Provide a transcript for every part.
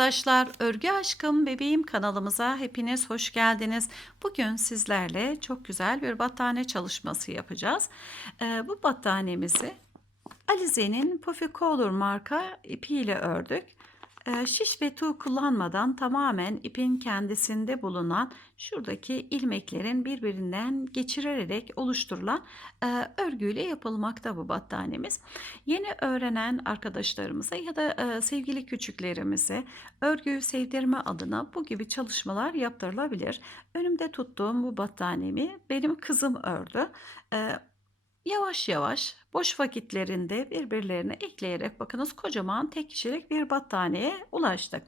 arkadaşlar, Örgü Aşkım Bebeğim kanalımıza hepiniz hoş geldiniz. Bugün sizlerle çok güzel bir battaniye çalışması yapacağız. Ee, bu battaniyemizi Alize'nin Puffy Color marka ipiyle ördük. Ee, şiş ve tığ kullanmadan tamamen ipin kendisinde bulunan şuradaki ilmeklerin birbirinden geçirerek oluşturulan e, örgüyle yapılmakta bu battaniyemiz. Yeni öğrenen arkadaşlarımıza ya da e, sevgili küçüklerimize örgüyü sevdirme adına bu gibi çalışmalar yaptırılabilir. Önümde tuttuğum bu battaniyemi benim kızım ördü. Yavaş yavaş boş vakitlerinde birbirlerine ekleyerek bakınız kocaman tek kişilik bir battaniyeye ulaştık.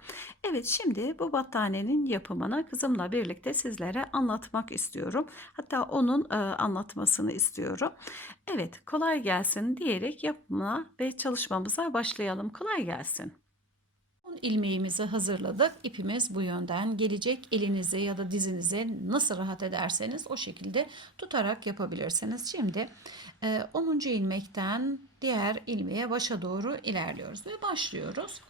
Evet şimdi bu battaniyenin yapımını kızımla birlikte sizlere anlatmak istiyorum. Hatta onun e, anlatmasını istiyorum. Evet kolay gelsin diyerek yapımına ve çalışmamıza başlayalım. Kolay gelsin. İlmeğimizi hazırladık. İpimiz bu yönden gelecek. Elinize ya da dizinize nasıl rahat ederseniz o şekilde tutarak yapabilirsiniz. Şimdi e, 10. ilmekten diğer ilmeğe başa doğru ilerliyoruz ve başlıyoruz.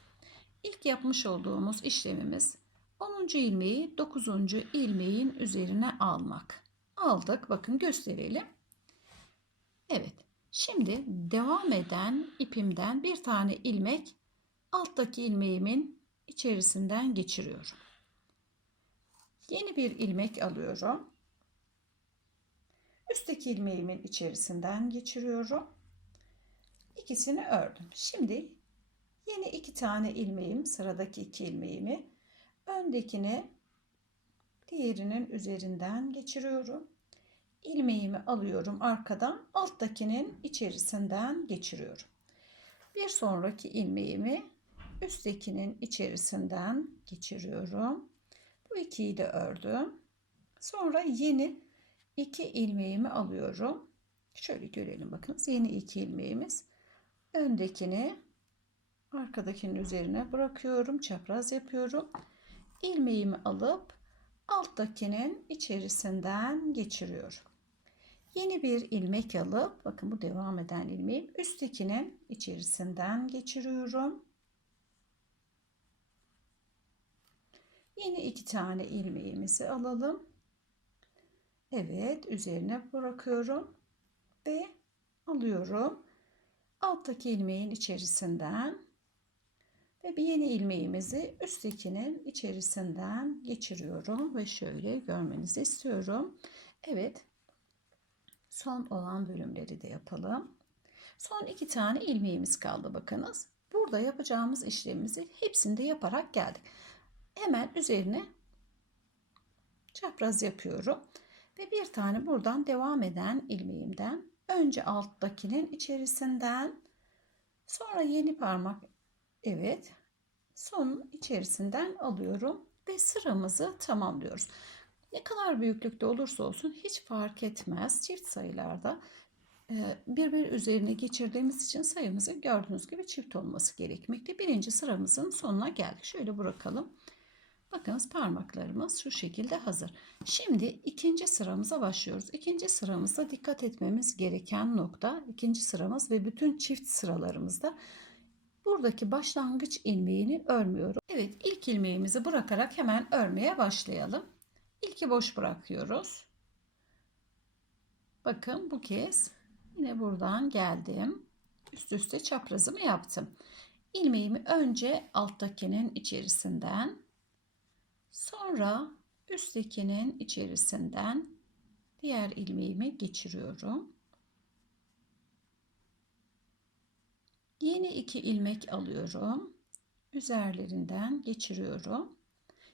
İlk yapmış olduğumuz işlemimiz 10. ilmeği 9. ilmeğin üzerine almak. Aldık. Bakın gösterelim. Evet. Şimdi devam eden ipimden bir tane ilmek alttaki ilmeğimin içerisinden geçiriyorum. Yeni bir ilmek alıyorum. Üstteki ilmeğimin içerisinden geçiriyorum. İkisini ördüm. Şimdi yeni iki tane ilmeğim, sıradaki iki ilmeğimi öndekini diğerinin üzerinden geçiriyorum. İlmeğimi alıyorum arkadan, alttakinin içerisinden geçiriyorum. Bir sonraki ilmeğimi üsttekinin içerisinden geçiriyorum. Bu ikiyi de ördüm. Sonra yeni iki ilmeğimi alıyorum. Şöyle görelim bakın. Yeni iki ilmeğimiz. Öndekini arkadakinin üzerine bırakıyorum. Çapraz yapıyorum. İlmeğimi alıp alttakinin içerisinden geçiriyorum. Yeni bir ilmek alıp bakın bu devam eden ilmeğim üsttekinin içerisinden geçiriyorum. Yeni iki tane ilmeğimizi alalım. Evet üzerine bırakıyorum ve alıyorum. Alttaki ilmeğin içerisinden ve bir yeni ilmeğimizi üsttekinin içerisinden geçiriyorum ve şöyle görmenizi istiyorum. Evet son olan bölümleri de yapalım. Son iki tane ilmeğimiz kaldı bakınız. Burada yapacağımız işlemimizi hepsinde yaparak geldik. Hemen üzerine çapraz yapıyorum. Ve bir tane buradan devam eden ilmeğimden önce alttakinin içerisinden sonra yeni parmak evet son içerisinden alıyorum ve sıramızı tamamlıyoruz. Ne kadar büyüklükte olursa olsun hiç fark etmez. Çift sayılarda e, birbir üzerine geçirdiğimiz için sayımızın gördüğünüz gibi çift olması gerekmekte. Birinci sıramızın sonuna geldik. Şöyle bırakalım. Bakınız parmaklarımız şu şekilde hazır. Şimdi ikinci sıramıza başlıyoruz. İkinci sıramızda dikkat etmemiz gereken nokta ikinci sıramız ve bütün çift sıralarımızda buradaki başlangıç ilmeğini örmüyorum. Evet ilk ilmeğimizi bırakarak hemen örmeye başlayalım. İlki boş bırakıyoruz. Bakın bu kez yine buradan geldim. Üst üste çaprazımı yaptım. İlmeğimi önce alttakinin içerisinden Sonra üsttekinin içerisinden diğer ilmeğimi geçiriyorum. Yeni iki ilmek alıyorum. Üzerlerinden geçiriyorum.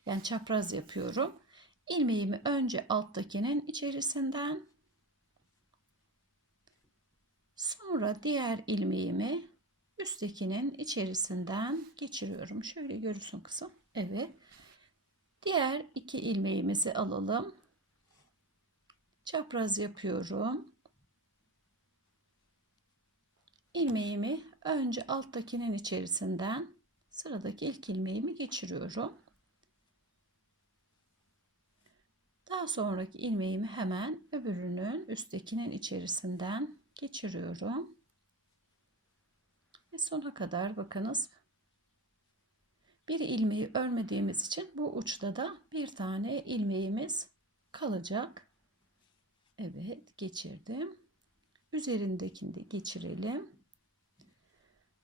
Yani çapraz yapıyorum. İlmeğimi önce alttakinin içerisinden sonra diğer ilmeğimi üsttekinin içerisinden geçiriyorum. Şöyle görürsün kızım. Evet. Diğer iki ilmeğimizi alalım. Çapraz yapıyorum. İlmeğimi önce alttakinin içerisinden sıradaki ilk ilmeğimi geçiriyorum. Daha sonraki ilmeğimi hemen öbürünün üsttekinin içerisinden geçiriyorum. Ve sona kadar bakınız bir ilmeği örmediğimiz için bu uçta da bir tane ilmeğimiz kalacak. Evet geçirdim. Üzerindekini de geçirelim.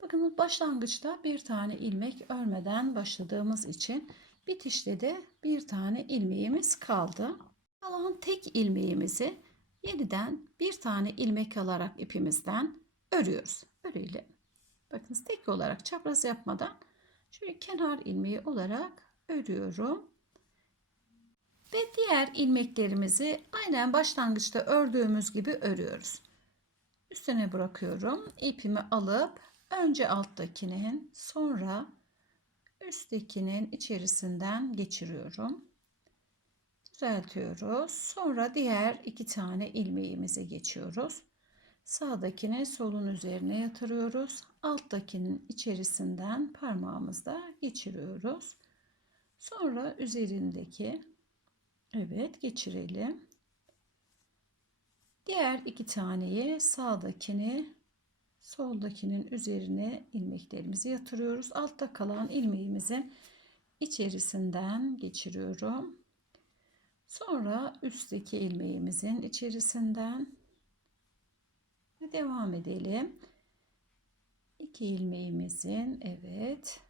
Bakın başlangıçta bir tane ilmek örmeden başladığımız için bitişte de bir tane ilmeğimiz kaldı. Kalan tek ilmeğimizi yeniden bir tane ilmek alarak ipimizden örüyoruz. Örelim. Bakın tek olarak çapraz yapmadan şöyle kenar ilmeği olarak örüyorum. Ve diğer ilmeklerimizi aynen başlangıçta ördüğümüz gibi örüyoruz. Üstüne bırakıyorum. İpimi alıp önce alttakinin sonra üsttekinin içerisinden geçiriyorum. Düzeltiyoruz. Sonra diğer iki tane ilmeğimize geçiyoruz. Sağdakini solun üzerine yatırıyoruz. Alttakinin içerisinden parmağımızla geçiriyoruz. Sonra üzerindeki evet geçirelim. Diğer iki taneyi sağdakini soldakinin üzerine ilmeklerimizi yatırıyoruz. Altta kalan ilmeğimizin içerisinden geçiriyorum. Sonra üstteki ilmeğimizin içerisinden ve devam edelim. İki ilmeğimizin evet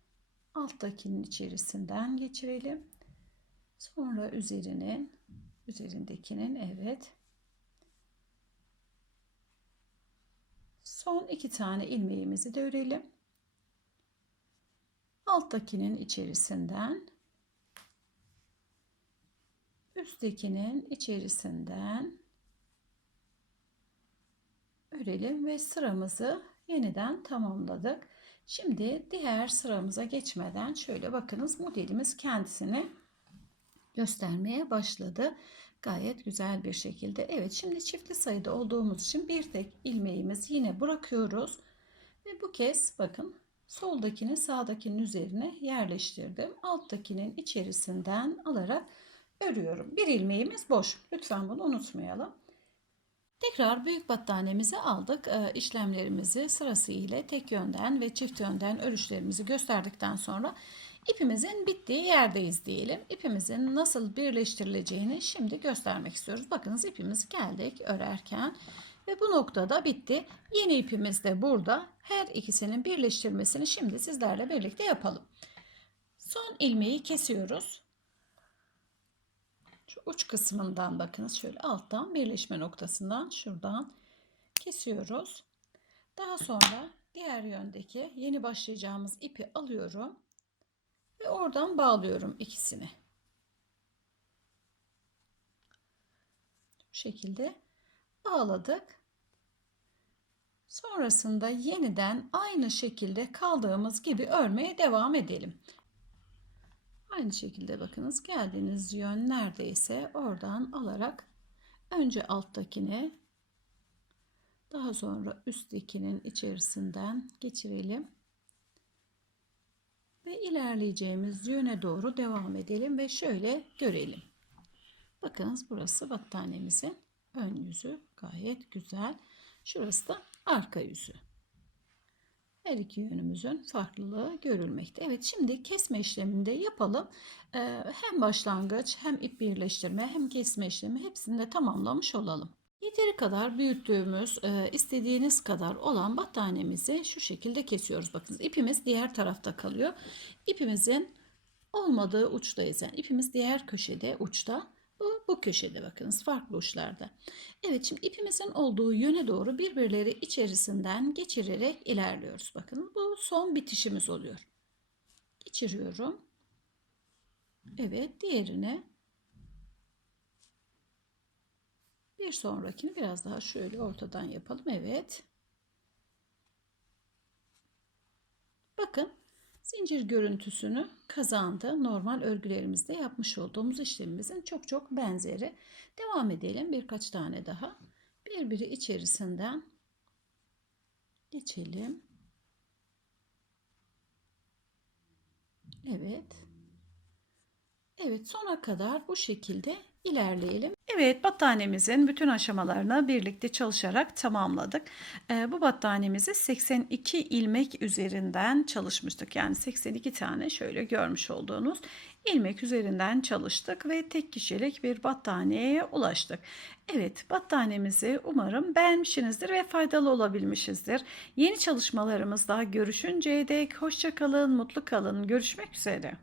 alttakinin içerisinden geçirelim. Sonra üzerinin üzerindekinin evet Son iki tane ilmeğimizi de örelim. Alttakinin içerisinden üsttekinin içerisinden örelim ve sıramızı yeniden tamamladık. Şimdi diğer sıramıza geçmeden şöyle bakınız modelimiz kendisini göstermeye başladı. Gayet güzel bir şekilde. Evet şimdi çiftli sayıda olduğumuz için bir tek ilmeğimiz yine bırakıyoruz. Ve bu kez bakın soldakini sağdakinin üzerine yerleştirdim. Alttakinin içerisinden alarak örüyorum. Bir ilmeğimiz boş. Lütfen bunu unutmayalım. Tekrar büyük battaniyemizi aldık. E, işlemlerimizi sırasıyla tek yönden ve çift yönden örüşlerimizi gösterdikten sonra ipimizin bittiği yerdeyiz diyelim. İpimizin nasıl birleştirileceğini şimdi göstermek istiyoruz. Bakınız ipimiz geldik örerken ve bu noktada bitti. Yeni ipimiz de burada. Her ikisinin birleştirmesini şimdi sizlerle birlikte yapalım. Son ilmeği kesiyoruz. Şu uç kısmından bakınız şöyle alttan birleşme noktasından şuradan kesiyoruz. Daha sonra diğer yöndeki yeni başlayacağımız ipi alıyorum ve oradan bağlıyorum ikisini. Bu şekilde bağladık. Sonrasında yeniden aynı şekilde kaldığımız gibi örmeye devam edelim. Aynı şekilde bakınız geldiğiniz yön neredeyse oradan alarak önce alttakine daha sonra üsttekinin içerisinden geçirelim. Ve ilerleyeceğimiz yöne doğru devam edelim ve şöyle görelim. Bakınız burası battaniyemizin ön yüzü gayet güzel. Şurası da arka yüzü. Her iki yönümüzün farklılığı görülmekte. Evet şimdi kesme işleminde yapalım. Ee, hem başlangıç hem ip birleştirme hem kesme işlemi hepsini de tamamlamış olalım. Yeteri kadar büyüttüğümüz e, istediğiniz kadar olan battaniyemizi şu şekilde kesiyoruz. Bakın ipimiz diğer tarafta kalıyor. İpimizin olmadığı uçtayız. Yani ipimiz diğer köşede uçta. Bu, köşede bakınız farklı uçlarda. Evet şimdi ipimizin olduğu yöne doğru birbirleri içerisinden geçirerek ilerliyoruz. Bakın bu son bitişimiz oluyor. Geçiriyorum. Evet diğerine bir sonrakini biraz daha şöyle ortadan yapalım. Evet. Bakın zincir görüntüsünü kazandı. Normal örgülerimizde yapmış olduğumuz işlemimizin çok çok benzeri. Devam edelim birkaç tane daha. Birbiri içerisinden geçelim. Evet. Evet sona kadar bu şekilde ilerleyelim. Evet battaniyemizin bütün aşamalarını birlikte çalışarak tamamladık. Ee, bu battaniyemizi 82 ilmek üzerinden çalışmıştık. Yani 82 tane şöyle görmüş olduğunuz ilmek üzerinden çalıştık ve tek kişilik bir battaniyeye ulaştık. Evet battaniyemizi umarım beğenmişsinizdir ve faydalı olabilmişizdir. Yeni çalışmalarımızda görüşünceye dek hoşça kalın, mutlu kalın. Görüşmek üzere.